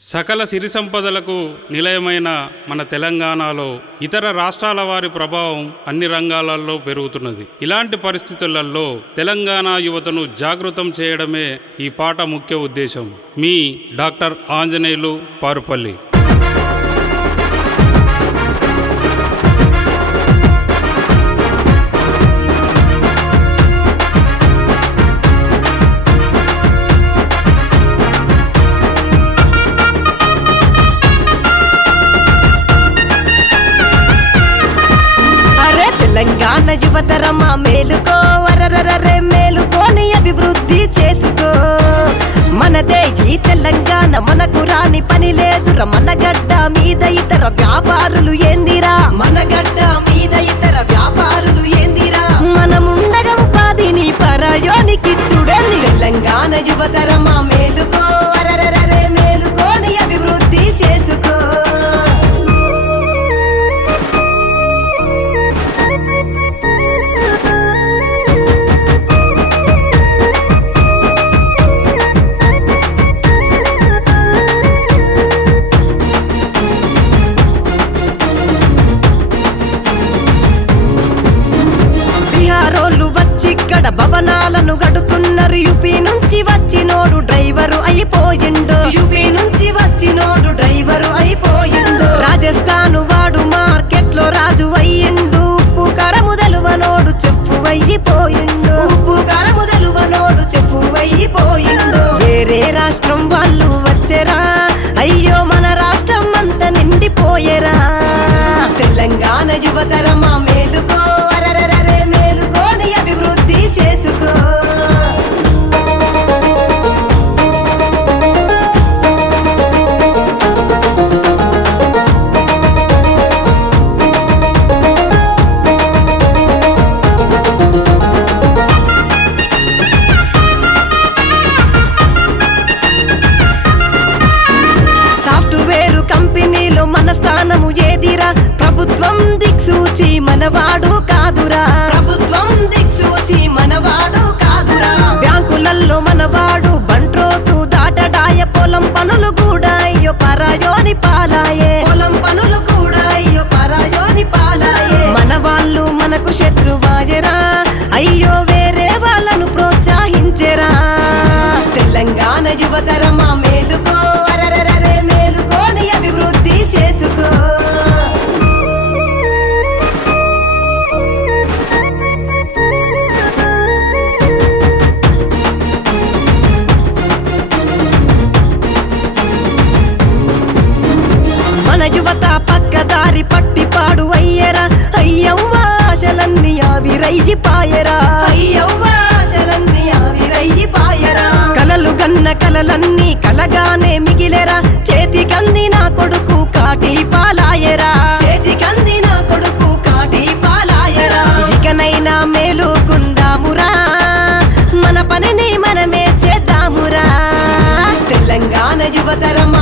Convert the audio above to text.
సకల సిరి సంపదలకు నిలయమైన మన తెలంగాణలో ఇతర రాష్ట్రాల వారి ప్రభావం అన్ని రంగాలలో పెరుగుతున్నది. ఇలాంటి పరిస్థితులలో తెలంగాణ యువతను జాగృతం చేయడమే ఈ పాట ముఖ్య ఉద్దేశం. మీ డాక్టర్ ఆంజనేయులు పారుపల్లి. యువతరమా మేలుకో? వరరరే మేలుకోని అభివృద్ధి చేసుకో. మనదే ఈ తెలంగాణ మనకు రాని పని లేదురా మన గడ్డ మీద ఇతర వ్యాపారులు ఏందిరా? మన గడ్డ మీద ఇతర వ్యాపారులు ఏందిరా? మనముండగా ఉపాధిని పరాయోనికి చూడండి తెలంగాణ యువతరం? వచ్చిక్కడ భవనాలను గడుతున్నారు యూపీ నుంచి వచ్చినోడు డ్రైవరు అయిపోయిండు. యూపీ నుంచి వచ్చినోడు డ్రైవరు అయిపోయిండు. రాజస్థాన్ వాడు మార్కెట్లో రాజు అయ్యిండు. ఉప్పు కర మొదలువనోడు చెప్పు అయిపోయిండు. ఉప్పు కర మొదలువనోడు చెప్పు అయిపోయిండు. వేరే రాష్ట్రం వాళ్ళు వచ్చేరా. అయ్యో మన రాష్ట్రం అంతా నిండిపోయేరా. తెలంగాణ యువత మన స్థానము ఏదిరా? ప్రభుత్వం దిక్సూచి మనవాడు కాదురా. ప్రభుత్వం దిక్సూచి మనవాడు కాదురా. బ్యాంకులల్లో మనవాడు బంట్రోతు దాటడాయ పొలం పనులు కూడా అయ్యో పరాయోని పాలాయే. పొలం పనులు కూడా అయ్యో పరాయోని పాలాయే. మన వాళ్ళు మనకు శత్రువాయరా అయ్యో వేరే వాళ్ళను ప్రోత్సహించరా. తెలంగాణ యువతరమా మన పక్క పక్కదారి పట్టి పాడు అయ్యరా. అయ్యవ్వ ఆశలన్నీ ఆవిరయ్యి పాయరా. అయ్యవ్వ ఆశలన్నీ ఆవిరయ్యి పాయరా. కలలు గన్న కలలన్నీ కలగానే మిగిలేరా. చేతి కంది నా కొడుకు కాటి పాలాయరా. చేతికంది నా కొడుకు కాటి పాలాయరా. ఇకనైనా మేలుకుందామురా. మన పనిని మనమే చేద్దామురా. తెలంగాణ యువతరమా